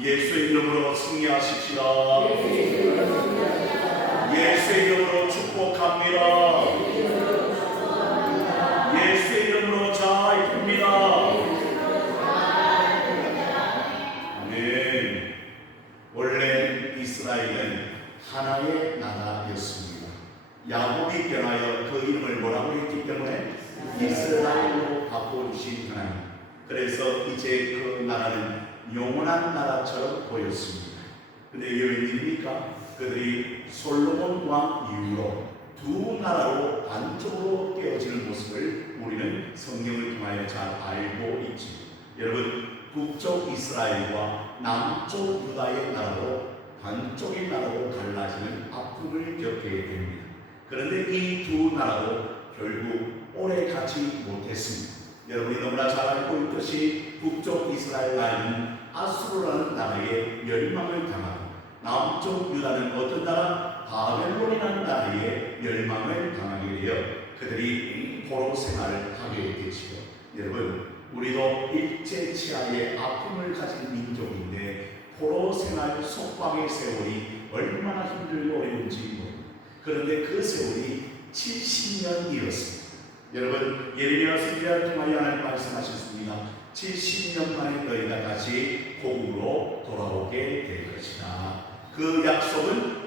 예수의 이름으로 승리하십시다. 예수의 이름으로 축복합니다. 예수의 이름으로 잘 됩니다. 아멘. 원래 이스라엘은 하나의 나라였습니다. 야곱이 변하여 그 이름을 뭐라고 했기 때문에 이스라엘로 바꿔주신 하나님. 그래서 이제 그 나라는 영원한 나라처럼 보였습니다. 근데 이게 웬일입니까? 그들이 솔로몬 왕 이후로 두 나라로 반쪽으로 깨어지는 모습을 우리는 성경을 통하여 잘 알고 있죠. 여러분, 북쪽 이스라엘과 남쪽 유다의 나라로 반쪽의 나라로 갈라지는 아픔을 겪게 됩니다. 그런데 이 두 나라도 결국 오래 가지 못했습니다. 여러분이 너무나 잘 알고 있듯이 북쪽 이스라엘 나라는 아수르라는 나라에 멸망을 당하고 남쪽 유다는 어떤 나라? 바벨론이라는 나라에 멸망을 당하게 되어 그들이 포로 생활을 하게 되지요. 여러분, 우리도 일제치하의 아픔을 가진 민족인데 포로 생활 속박의 세월이 얼마나 힘들고 어려운지 모릅니다. 그런데 그 세월이 70년이었습니다. 여러분, 예레미야 선지자를 통하여 하나님 말씀하셨습니다. 70년 만에 너희가 다시 고국으로 돌아오게 될 것이다. 그 약속은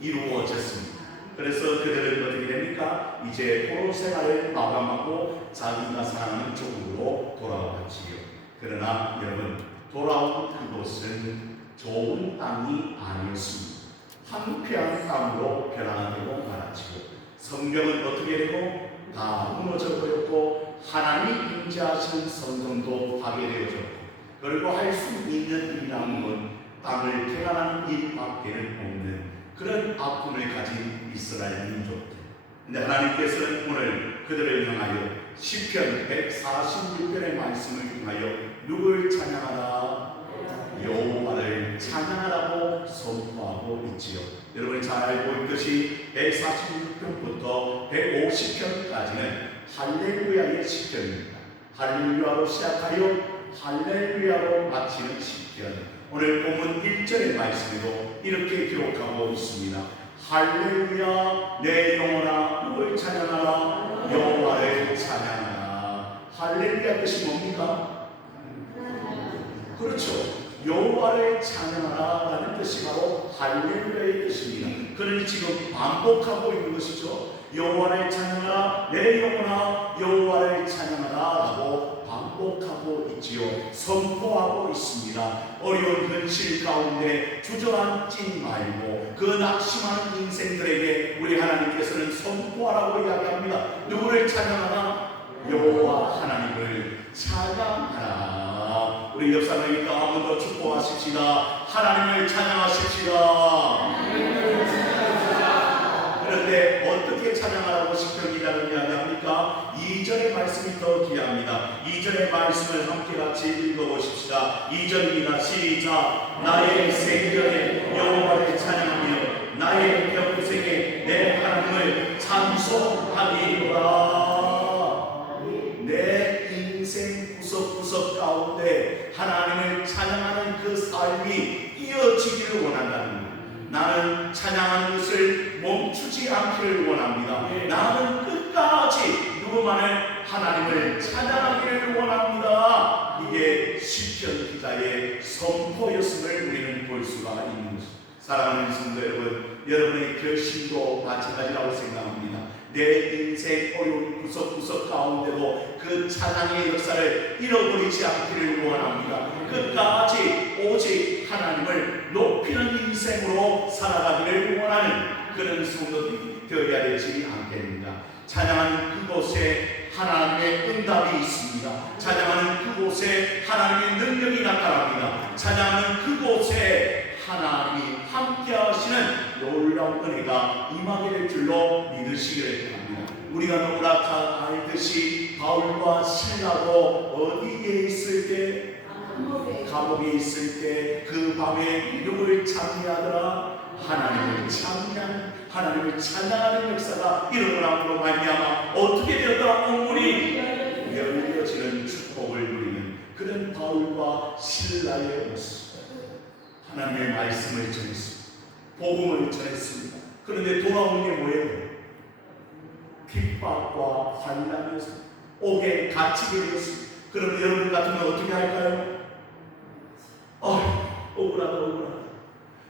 이루어졌습니다. 그래서 그들은 어떻게 됩니까? 이제 포로 생활을 마감하고 자기가 사는 쪽으로 돌아왔지요. 그러나 여러분, 돌아온 그곳은 좋은 땅이 아니었습니다. 황폐한 땅으로 변화되고 말았지요. 성경은 어떻게 되고 다 무너져 버렸고 하나님이 임재하시는 성전도 파괴되어졌고, 그리고 할 수 있는 일이라는 건 땅을 태어나는 일밖에는 없는 그런 아픔을 가진 이스라엘 민족들. 근데 하나님께서는 오늘 그들을 향하여 시편 146편의 말씀을 통하여 누굴 찬양하라? 여호와를 찬양하라고 선포하고 있지요. 여러분이 잘 알고 있듯이 146편부터 150편까지는 할렐루야의 시편입니다. 할렐루야로 시작하여 할렐루야로 마치는 시편. 오늘 본문 1절의 말씀에도 이렇게 기록하고 있습니다. 할렐루야, 내 영혼아 누굴 찬양하라? 여호와를 찬양하라. 할렐루야 뜻이 뭡니까? 그렇죠. 여호와를 찬양하라라는 뜻이 바로 할렐루야의 뜻입니다. 그러니 지금 반복하고 있는 것이죠. 여호와를 찬양하라, 내 영혼아 여호와를 찬양하라라고 반복하고 있지요. 선포하고 있습니다. 어려운 현실 가운데 주저앉지 말고 그 낙심하는 인생들에게 우리 하나님께서는 선포하라고 이야기합니다. 누구를 찬양하라? 여호와 하나님을 찬양하라. 우리 옆사람에게 또 한 번 더 축복하십시다. 하나님을 찬양하십시다. 그런데 어떻게 찬양하라고 시편이라는 이야기합니까? 2절의 말씀이 더 귀합니다. 2절의 말씀을 함께 같이 읽어보십시다. 2절입니다. 시작. 나의 생전에 여호와를 찬양하며 나의 평생에 내 하나님을 찬송하리로다. 내 인생 구석구석 가운데 하나님을 찬양하는 그 삶이 이어지기를 원한다는 것. 나는 찬양하는 것을 멈추지 않기를 원합니다. 나는 끝까지 누구만을 하나님을 찬양하기를 원합니다. 이게 시편 기자의 선포였음을 우리는 볼 수가 있는 것입니다. 사랑하는 성도 여러분, 여러분의 결심도 마찬가지라고 생각합니다. 내 인생 어려운 구석구석 가운데도 그 찬양의 역사를 잃어버리지 않기를 원합니다. 끝까지 오직 하나님을 높이는 인생으로 살아가기를 원하는 그런 성도들이 되어야 되지 않겠는가. 찬양하는 그곳에 하나님의 응답이 있습니다. 찬양하는 그곳에 하나님의 능력이 나타납니다. 찬양하는 그곳에 하나님이 함께 하시는 놀라운 은혜가 임하게 될 줄로 믿으시기를 바랍니다. 우리가 너무나 잘 알듯이 바울과 실라도 어디에 있을 때? 감옥에 있을 때 그 밤에 누구를 찬양하더라? 하나님을 찬양하는 역사가 일어남으로 말미암아 어떻게 되었더라? 문이 열려지는 축복을 누리는 그런 바울과 실라의 모습. 하나님의 말씀을 전했습니다. 복음을 전했습니다. 그런데 돌아오는 게 뭐예요? 핍박과 환난이었습니다. 옥에 갇히게 되었습니다. 그럼 여러분 같으면 어떻게 할까요? 억울하다.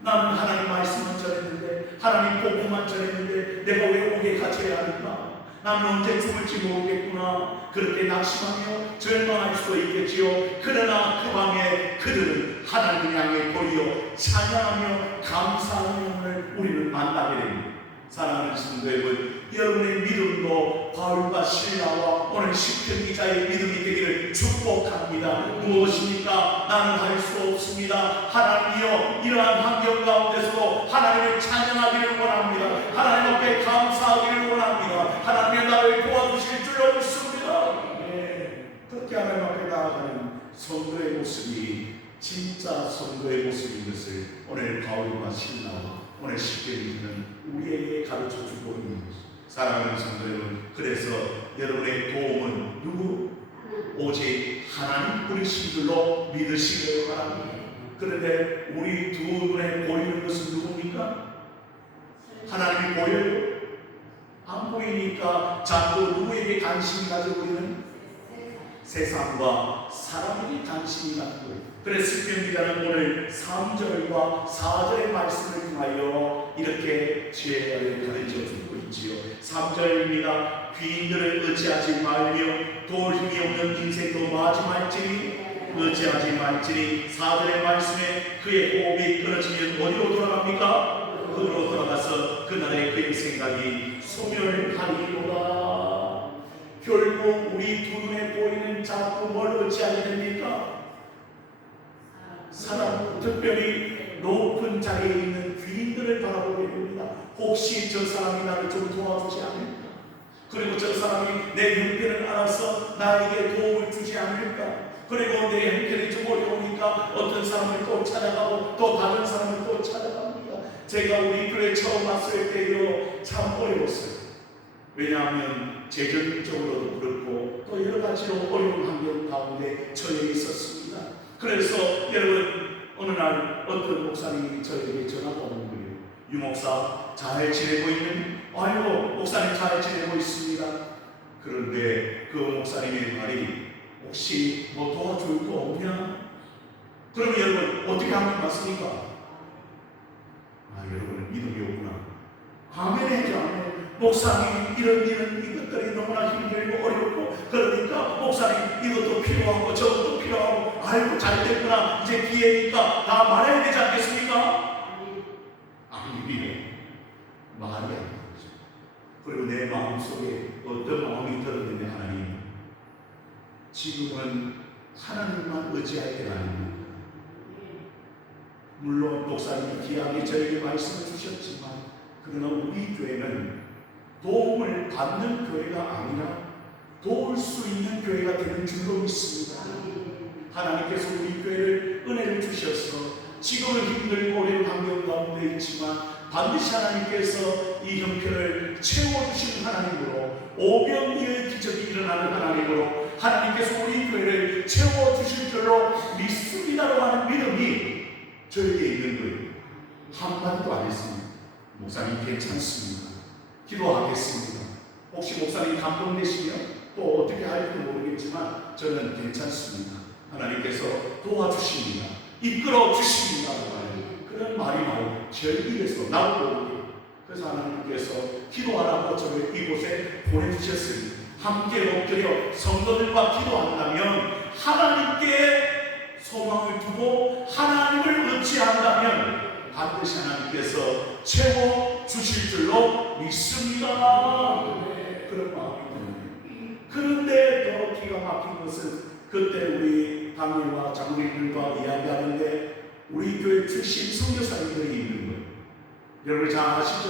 나는 하나님 말씀만 전했는데, 하나님 복음만 전했는데 내가 왜 옥에 갇혀야 하는가? 나는 언제 죽을지 모르겠구나. 그렇게 낙심하며 절망할 수도 있겠지요. 그러나 그 밤에 그들은 하나님 향해 돌려 찬양하며 감사하는 우리를 만나게 됩니다. 사랑하는 성도 여러분, 여러분의 믿음도 바울과 실라와 오늘 시편 기자의 믿음이 되기를 축복합니다. 무엇입니까? 나는 할 수 없습니다. 하나님이여, 이러한 환경 가운데서도 하나님을 찬양하기를 원합니다. 하나님 앞에 감사하기를 원합니다. 하나님의 나를 도와주실 줄 믿습니다. 그렇게 하나님 앞에 나아가는 성도의 모습이 진짜 성도의 모습인 것을 오늘 바울과 실라와 오늘 시편기는 우리에게 가르쳐 주고 있는 것입니다. 사랑하는 성도 여러분, 그래서 여러분의 도움은 누구? 오직 하나님 뿐이신 줄로 믿으시길 바랍니다. 그런데 우리 두 눈에 보이는 것은 누굽니까? 하나님이 보여요? 안 보이니까 자꾸 누구에게 관심이 가지고 있는? 세상과 사람에게 관심이 가지고 있는. 그래서 시편 기자는 오늘 3절과 4절의 말씀을 통하여 이렇게 지혜를 가르쳐 주고 있지요. 3절입니다. 귀인들을 의지하지 말며 도울 힘이 없는 인생도 마지막일지니 의지하지 말지니. 4절의 말씀에 그의 호흡이 끊어지면 어디로 돌아갑니까? 그로 돌아가서 그날의 그의 생각이 소멸하리로다. 결국 우리 두 눈에 보이는 자꾸 뭘 의지하게 됩니까? 사람, 특별히 높은 자리에 있는 귀인들을 바라보게 됩니다. 혹시 저 사람이 나를 좀 도와주지 않을까? 그리고 저 사람이 내 형편을 알아서 나에게 도움을 주지 않을까? 그리고 내 형편이 좀 어려우니까 어떤 사람을 또 찾아가고 또 다른 사람을 또 찾아갑니다. 제가 우리 교회 처음 왔을 때요, 참 어려웠어요. 왜냐하면 재정적으로도 그렇고 또 여러 가지로 어려운 환경 가운데 처해 있었습니다. 그래서 여러분, 어느 날 어떤 목사님이 저에게 전화가 오는 거예요. 유 목사 잘 지내고 있는? 아이고, 목사님 잘 지내고 있습니다. 그런데 그 목사님의 말이 혹시 뭐 도와줄 거 없냐? 그러면 여러분 어떻게 하면 맞습니까? 여러분은 믿음이 없구나. 아멘 해줘. 아멘. 목사님 이런 이것들이 너무나 힘들고 어렵고 그러니까 목사님 이것도 필요하고 저것도 필요하고 아이고 잘 됐구나. 이제 기회니까 다 말해야 되지 않겠습니까? 아니, 말이 안 되죠. 그리고 내 마음속에 어떤 마음이 들었는데, 하나님 지금은 하나님만 의지할 때가 아닙니다. 물론 목사님이 귀하게 저에게 말씀을 주셨지만, 그러나 우리 교회는 도움을 받는 교회가 아니라 도울 수 있는 교회가 되는 줄로 믿습니다. 하나님께서 우리 교회를 은혜를 주셔서 지금은 힘들고 어려운 환경 가운데 있지만 반드시 하나님께서 이 형편을 채워주시는 하나님으로, 오병이어의 기적이 일어나는 하나님으로 하나님께서 우리 교회를 채워주실 줄로 믿습니다라고 하는 믿음이 저에게 있는 거예요. 한마디도 안 했습니다. 목사님 괜찮습니다. 기도하겠습니다. 혹시 목사님 감동되시면 또 어떻게 할지도 모르겠지만 저는 괜찮습니다. 하나님께서 도와주십니다. 이끌어 주십니다. 그런 말이 나오고 제 입에서 나오고, 그래서 하나님께서 기도하라고 저를 이곳에 보내주셨습니다. 함께 엎드려 성도들과 기도한다면, 하나님께 소망을 두고 하나님을 의지한다면 반드시 하나님께서 채워주실 줄로 믿습니다. 그런 마음이 듭니다. 그런데 더 기가 막힌 것은, 그때 우리 당회와 장로님들과 이야기하는데 우리 교회 출신 선교사님들이 있는 거예요. 여러분 잘 아시죠?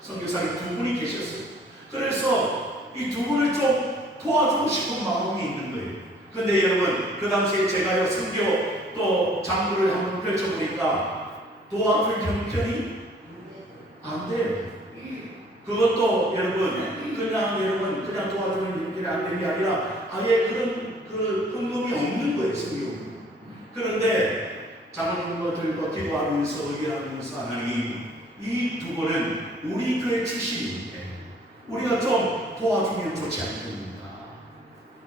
선교사님 두 분이 계셨어요. 그래서 이 두 분을 좀 도와주고 싶은 마음이 있는 거예요. 근데 여러분, 그 당시에 제가요 선교 또 장부를 한번 펼쳐보니까 도와줄 형편이 안 돼요. 그것도 여러분 그냥 도와주는 형편이 안 되는 게 아니라 아예 그런 그 은금이 없는 거예요. 선교. 그런데 장로님들과 기도하면서 의견하면서 하나님, 이 두 분은 우리 교회 출신인데 우리가 좀 도와주면 좋지 않겠습니까?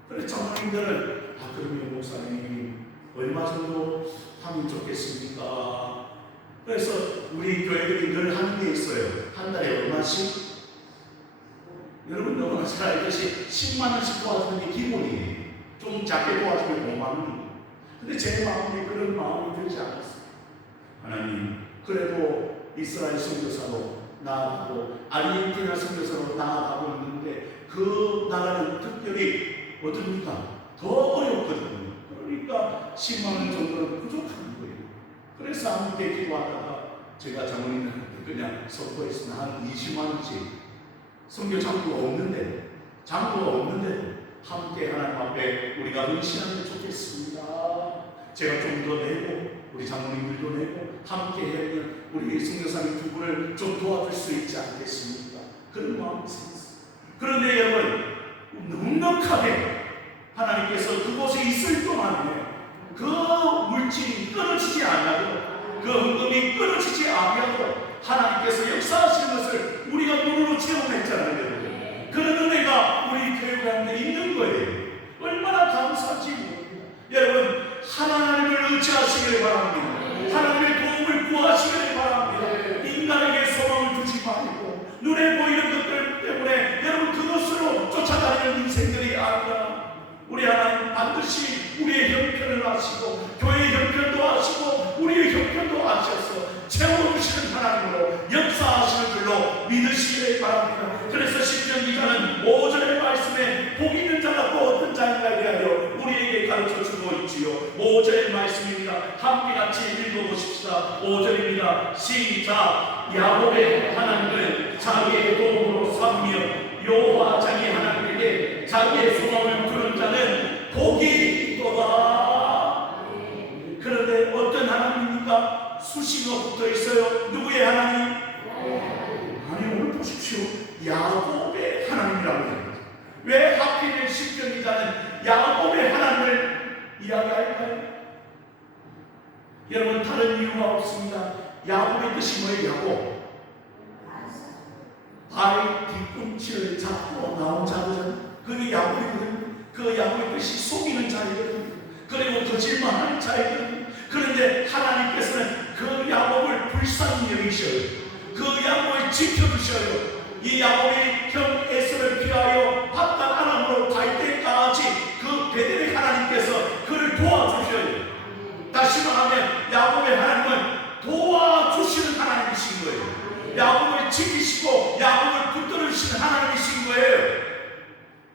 그래서 장로님들은 그러면 목사님 얼마 정도 하면 좋겠습니까? 그래서 우리 교회들이 늘 하는 게 있어요. 한 달에 얼마씩? 여러분 너무나 잘 알듯이 10만 원씩 도와주는 게 기본이에요. 좀 작게 도와주면 5만 원. 근데 제 마음에 그런 마음이 들지 않았어요. 하나님, 그래도 이스라엘 선교사로 나아가고 아르헨티나 선교사로 나아가고 있는데 그 나라는 특별히 어떻습니까? 더 어렵거든요. 그러니까 10만 원 정도는 부족한 거예요. 그래서 함께 기도하다가 제가 장로님한테 그냥 선포했으면 한 20만 원씩 선교 장부가 없는데 함께 하나님 앞에 우리가 헌신하면 좋겠습니다. 제가 좀 더 내고 우리 장로님들도 내고 함께 하면 우리 선교사님 두 분을 좀 도와줄 수 있지 않겠습니까? 그런 마음이 생겼어요. 그런데 여러분 넉넉하게 하나님께서 그곳에 있을 동안에 그 물질이 끊어지지 않아도 그 헌금이 끊어지지 않아도 하나님께서 역사하시는 것을 우리가 눈으로 체험했잖아요. 여러분. 그런 은혜가 우리 교회 가운데 있는 거예요. 얼마나 감사한지 모릅니다. 여러분 하나님을 의지하시기를 바랍니다. 하나님의 도움을 구하시기를 바랍니다. 인간에게 소망을 두지 말고 눈에 보이는 것들 때문에 여러분 그것으로 쫓아다니는 인생들이 아니라 우리 하나님 반드시 우리의 형편을 아시고 교회의 형편도 아시고 우리의 형편도 아셔서 채워주시는 하나님으로 역사하시는 줄로 믿으시기를 바랍니다. 그래서 시편 기자는 5절의 말씀에 복 있는 자가 또 어떤 자인가에 대하여 우리에게 가르쳐주고 있지요. 5절의 말씀입니다. 함께 같이 읽어보십시다. 5절입니다. 시작. 야곱의 하나님을 자기의 도움으로 삼으며 여호와 자기 하나님에게 자기의 소망을 두는 자는 복이 있도다. 그런데 어떤 하나님입니까? 수식어가 붙어 있어요. 누구의 하나님? 아니 오늘 보십시오. 야곱의 하나님이라고 합니다. 왜 하필 시편 기자는 야곱의 하나님을 이야기할까요? 여러분 다른 이유가 없습니다. 야곱의 뜻이 뭐예요? 야곱. 발 뒤꿈치를 잡고 나온 자거든. 그게 야곱이거든. 그 야곱의 뜻이 속이는 자이거든. 그리고 거짓말하는 자이거든. 그런데 하나님께서는 그 야곱을 불쌍히 여기셔요. 그 야곱을 지켜주셔요. 이 야곱이 형 에서를 피하여 paddan 아람으로 갈 때까지 그 베델의 하나님께서 그를 도와주셔요. 다시 말하면 야곱의 하나님은 도와주시는 하나님이신 거예요. 야곱을 지키시고 야곱을 붙들으시는 하나님이신 거예요.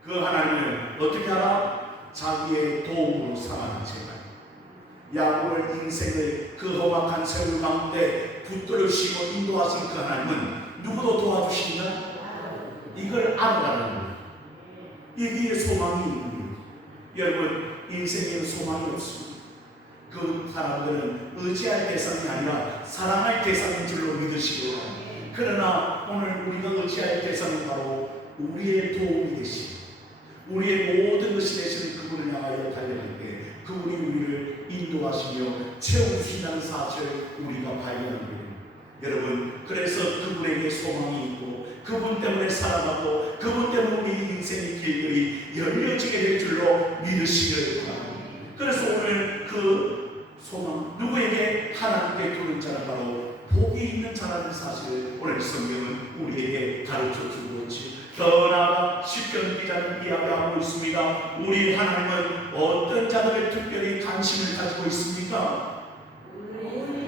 그 하나님은 어떻게 하라? 자기의 도움으로 삼아는 제가 야곱을 인생의 그 험악한 세월 가운데 붙들으시고 인도하신 그 하나님은 누구도 도와주신다? 이걸 알아가는 거예요. 여기에 소망이 있는 거예요. 여러분 인생에는 소망이 없습니다. 그 사람들은 의지할 대상이 아니라 사랑할 대상인 줄로 믿으시고 그러나 오늘 우리가 의지할 대상은 바로 우리의 도움이 되시고 우리의 모든 것이 되시는 그분을 향하여 달려갈 때 그분이 우리를 인도하시며 채워주신다는 사실을 우리가 발견하는 거예요. 여러분 그래서 그분에게 소망이 있고 그분 때문에 살아가고 그분 때문에 우리 인생의 길들이 열려지게 될 줄로 믿으시기를 바랍니다. 그래서 오늘 그 소망 누구에게? 하나님께 두는 자는 바로 복이 있는 자라는 사실을 오늘 성경은 우리에게 가르쳐주고 있지. 더 나아가 시편 기자는 이야기하고 있습니다. 우리 하나님은 어떤 자들을 특별히 관심을 가지고 있습니까?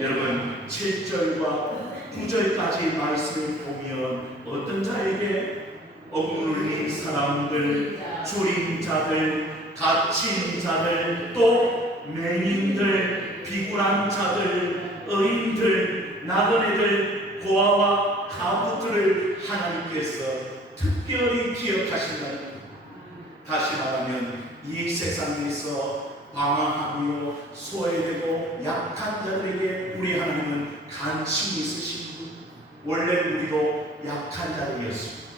여러분 7절과 9절까지 말씀을 보면 어떤 자에게 억눌린 사람들, 줄인 자들, 갇힌 자들, 또 맹인들, 비굴한 자들, 의인들, 나그네들, 고아와 가부들을 하나님께서 특별히 기억하신다. 다시 말하면 이 세상에서 방황하며 소외되고 약한 자들에게 우리 하나님은 관심이 있으시고 원래 우리도 약한 자들이었습니다.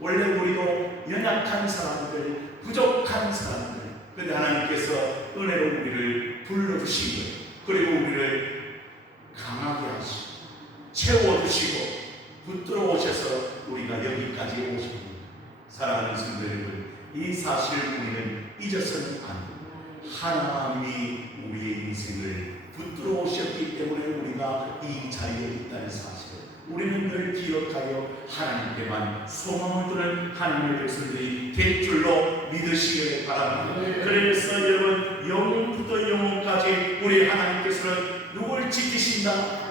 원래 우리도 연약한 사람들, 부족한 사람들. 그런데 하나님께서 은혜로 우리를 불러주신 거예요. 그리고 우리를 강하게 하시고 채워주시고 붙들어 오셔서 우리가 여기까지 오십니다. 사랑하는 성도 여러분, 이 사실을 우리는 잊어서는 안 됩니다. 하나님이 우리의 인생을 붙들어 오셨기 때문에 우리가 이 자리에 있다는 사실, 우리는 늘 기억하여 하나님께만 소망을 두는 하나님의 백성들이 될 줄로 믿으시길 바랍니다. 그래서 여러분, 영원부터 영원까지 우리 하나님께서는 누굴 지키신다?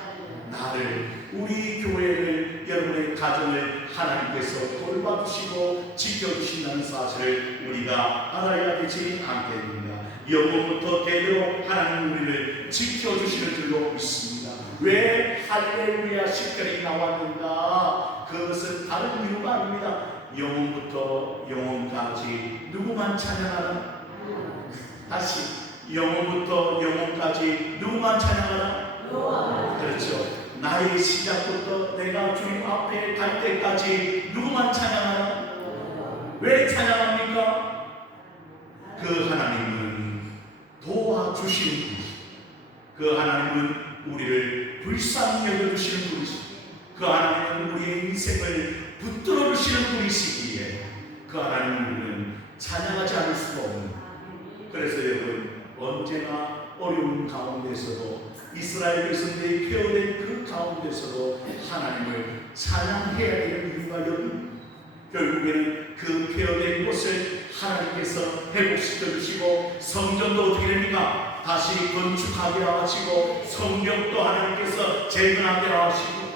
나를, 우리 교회를, 여러분의 가정을 하나님께서 돌봐주시고 지켜주신다는 사실을 우리가 알아야 되지 않겠습니까? 영원부터 대대로 하나님 우리를 지켜주시는 줄로 믿습니다. 왜 할렐루야 시편이 나왔는가? 그것은 다른 이유가 아닙니다. 영원부터 영원까지 누구만 찬양하라? 다시, 영원부터 영원까지 누구만 찬양하라? 그렇죠. 나의 시작부터 내가 주님 앞에 갈 때까지 누구만 찬양하라? 왜 찬양합니까? 그 하나님은 도와주시는 분이시고, 그 하나님은 우리를 불쌍히 여겨주시는 분이시고, 그 하나님은 우리의 인생을 붙들어 주시는 분이시기에 그 하나님은 찬양하지 않을 수가 없는. 그래서 여러분, 언제나 어려운 가운데서도 이스라엘 백성들이 표현된 그 가운데서도 하나님을 찬양해야 되는 이유가 여기, 결국에는 그 표현된 곳을 하나님께서 회복시켜 주시고, 성전도 어떻게 됩니까? 다시 건축하게 하시고, 성벽도 하나님께서 재건하게 하시고,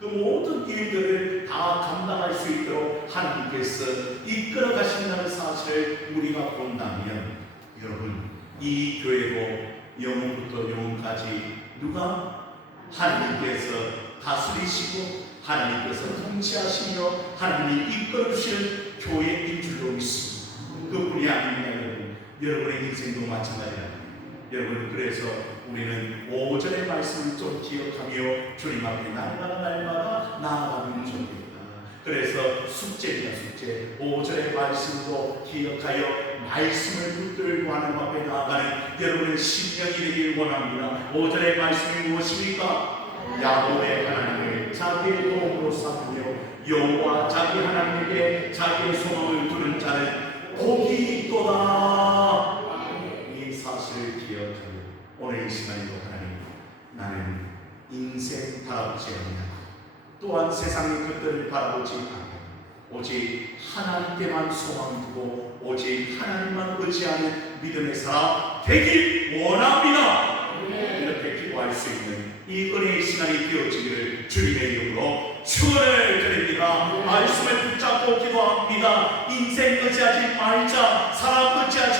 그 모든 일들을 다 감당할 수 있도록 하나님께서 이끌어 가신다는 사실을 우리가 본다면, 여러분, 이 교회도 영원부터 영원까지 누가? 하나님께서 다스리시고 하나님께서 통치하시며 하나님이 이끌어주시는 교회인 줄로 믿습니다. 그뿐이 아닙니다. 여러분의 인생도 마찬가지입니다. 여러분, 그래서 우리는 5절의 말씀을 좀 기억하며 주님 앞에 날마다 나아가면 좋겠다. 그래서 숙제입니다. 숙제. 5절의 말씀도 기억하여 말씀을 붙들고 하나님 앞에 나아가는 여러분의 심령이 되길 원합니다. 5절의 말씀이 무엇입니까? 야곱의 하나님을 자기의 도움으로 삼으며 여호와 자기 하나님에게 자기의 소망을 두는 자는 복이 있도다. 이 사실을 기억하며 오늘 이 시간에도 하나님, 나는 인생 바라보지 않냐, 또한 세상의 것들을 바라보지 않고 오직 하나님께만 소망을 두고 오직 하나님만 의지하는 믿음의 사람 되길 원합니다. 이렇게 기도할 수 있는 이 은혜의 시간이 되어지기를 주님의 이름으로 축원을 드립니다. 말씀을 붙잡고 기도합니다. 인생 의지하지 말자, 사람 의지하지